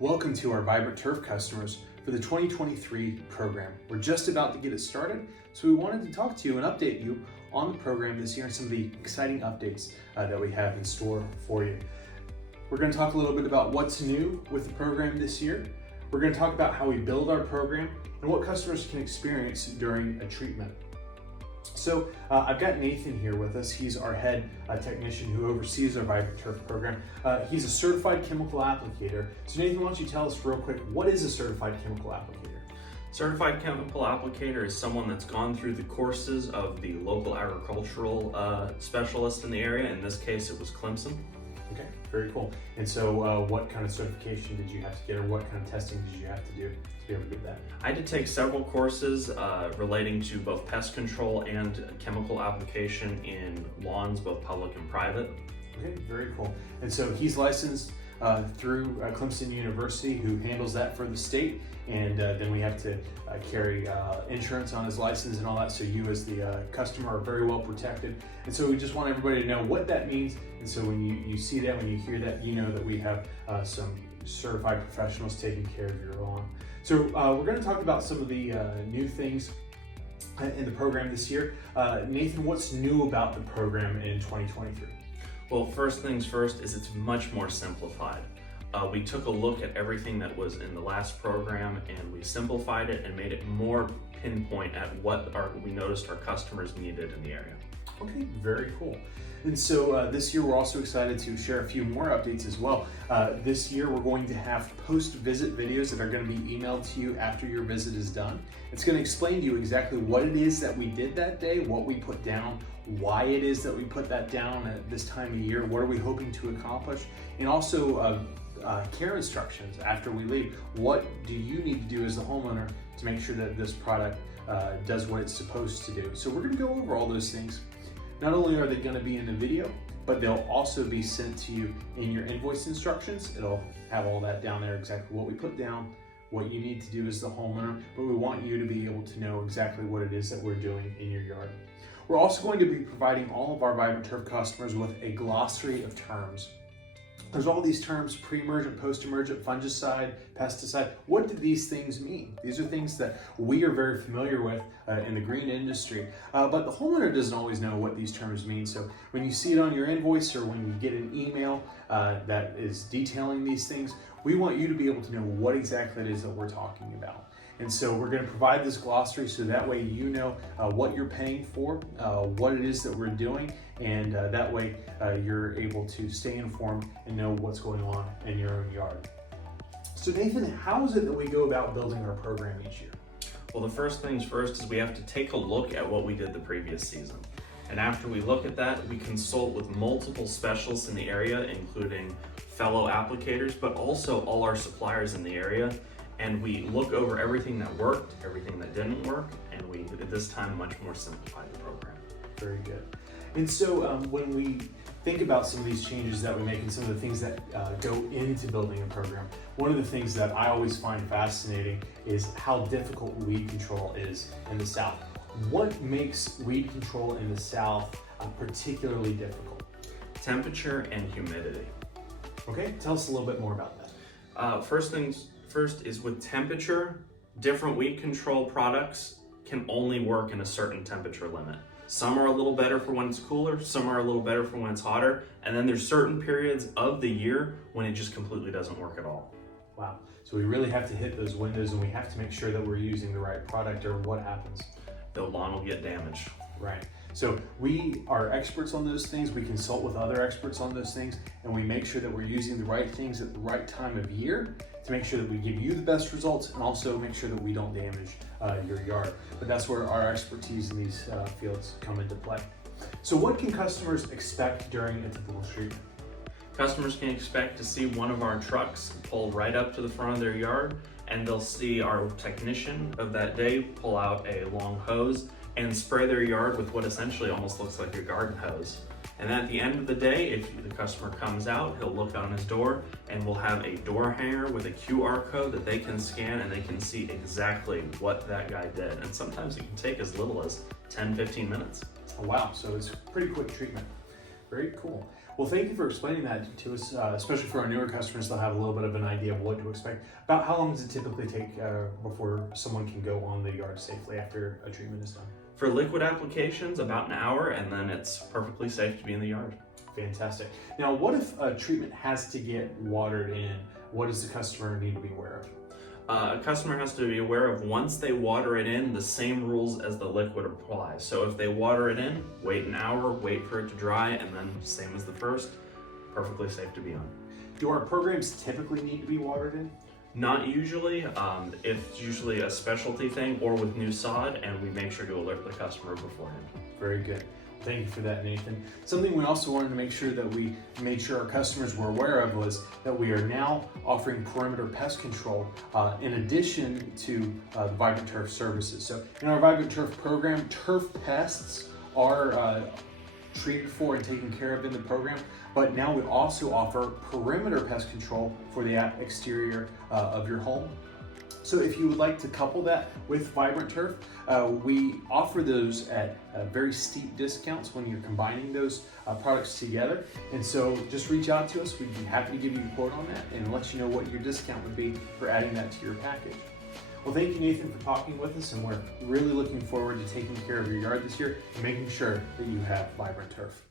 Welcome to our Vibrant Turf customers for the 2023 program. We're just about to get it started, so we wanted to talk to you and update you on the program this year and some of the exciting updates that we have in store for you. We're going to talk a little bit about what's new with the program this year. We're going to talk about how we build our program and what customers can experience during a treatment. So I've got Nathan here with us. He's our head technician who oversees our Vibrant Turf program. He's a certified chemical applicator. So Nathan, why don't you tell us real quick, what is a certified chemical applicator? Certified chemical applicator is someone that's gone through the courses of the local agricultural specialist in the area. In this case, it was Clemson. Okay, very cool. And so what kind of certification did you have to get, or what kind of testing did you have to do to be able to get that? I did take several courses relating to both pest control and chemical application in lawns, both public and private. Okay, very cool. And so he's licensed through Clemson University, who handles that for the state, and then we have to carry insurance on his license and all that, so you as the customer are very well protected. And so we just want everybody to know what that means, and so when you see that, when you hear that, you know that we have some certified professionals taking care of your lawn. So we're going to talk about some of the new things in the program this year. Nathan, what's new about the program in 2023? Well, first things first is it's much more simplified. We took a look at everything that was in the last program and we simplified it and made it more pinpoint at what we noticed our customers needed in the area. Okay, very cool. And so this year we're also excited to share a few more updates as well. This year we're going to have post-visit videos that are going to be emailed to you after your visit is done. It's going to explain to you exactly what it is that we did that day, what we put down, why it is that we put that down at this time of year, what are we hoping to accomplish, and also care instructions after we leave. What do you need to do as the homeowner to make sure that this product does what it's supposed to do? So we're going to go over all those things. Not only are they going to be in the video, but they'll also be sent to you in your invoice instructions. It'll have all that down there, exactly what we put down, what you need to do as the homeowner, but we want you to be able to know exactly what it is that we're doing in your yard. We're also going to be providing all of our Vibrant Turf customers with a glossary of terms. There's all these terms: pre-emergent, post-emergent, fungicide, pesticide. What do these things mean? These are things that we are very familiar with in the green industry, but the homeowner doesn't always know what these terms mean. So when you see it on your invoice or when you get an email that is detailing these things, we want you to be able to know what exactly it is that we're talking about. And so we're going to provide this glossary so that way you know what you're paying for, what it is that we're doing, and that way you're able to stay informed and know what's going on in your own yard. So Nathan, how is it that we go about building our program each year? Well, the first things first is we have to take a look at what we did the previous season. And after we look at that, we consult with multiple specialists in the area, including fellow applicators, but also all our suppliers in the area. And we look over everything that worked, everything that didn't work, and we, at this time, much more simplified the program. Very good. And so when we think about some of these changes that we make and some of the things that go into building a program, one of the things that I always find fascinating is how difficult weed control is in the South. What makes weed control in the South particularly difficult? Temperature and humidity. Okay, tell us a little bit more about that. First things first is with temperature, different weed control products can only work in a certain temperature limit. Some are a little better for when it's cooler, some are a little better for when it's hotter, and then there's certain periods of the year when it just completely doesn't work at all. Wow, so we really have to hit those windows and we have to make sure that we're using the right product, or what happens? The lawn will get damaged. Right. So we are experts on those things. We consult with other experts on those things, and we make sure that we're using the right things at the right time of year to make sure that we give you the best results and also make sure that we don't damage your yard. But that's where our expertise in these fields come into play. So what can customers expect during a typical treatment? Customers can expect to see one of our trucks pull right up to the front of their yard, and they'll see our technician of that day pull out a long hose and spray their yard with what essentially almost looks like a garden hose. And at the end of the day, if the customer comes out, he'll look on his door and we'll have a door hanger with a QR code that they can scan, and they can see exactly what that guy did. And sometimes it can take as little as 10-15 minutes. Oh, wow, so it's pretty quick treatment. Very cool. Well, thank you for explaining that to us, especially for our newer customers. They'll have a little bit of an idea of what to expect. About how long does it typically take before someone can go on the yard safely after a treatment is done? For liquid applications, about an hour, and then it's perfectly safe to be in the yard. Fantastic. Now, what if a treatment has to get watered in? What does the customer need to be aware of? A customer has to be aware of, once they water it in, the same rules as the liquid applies. So if they water it in, wait an hour, wait for it to dry, and then same as the first, perfectly safe to be on. Do our programs typically need to be watered in? Not usually. It's usually a specialty thing or with new sod, and we make sure to alert the customer beforehand. Very good. Thank you for that, Nathan. Something we also wanted to make sure that we made sure our customers were aware of was that we are now offering perimeter pest control in addition to the Vibrant Turf services. So in our Vibrant Turf program, turf pests are treated for and taken care of in the program, but now we also offer perimeter pest control for the exterior of your home. So if you would like to couple that with Vibrant Turf, we offer those at very steep discounts when you're combining those products together. And so just reach out to us. We'd be happy to give you a quote on that and let you know what your discount would be for adding that to your package. Well, thank you, Nathan, for talking with us, and we're really looking forward to taking care of your yard this year and making sure that you have Vibrant Turf.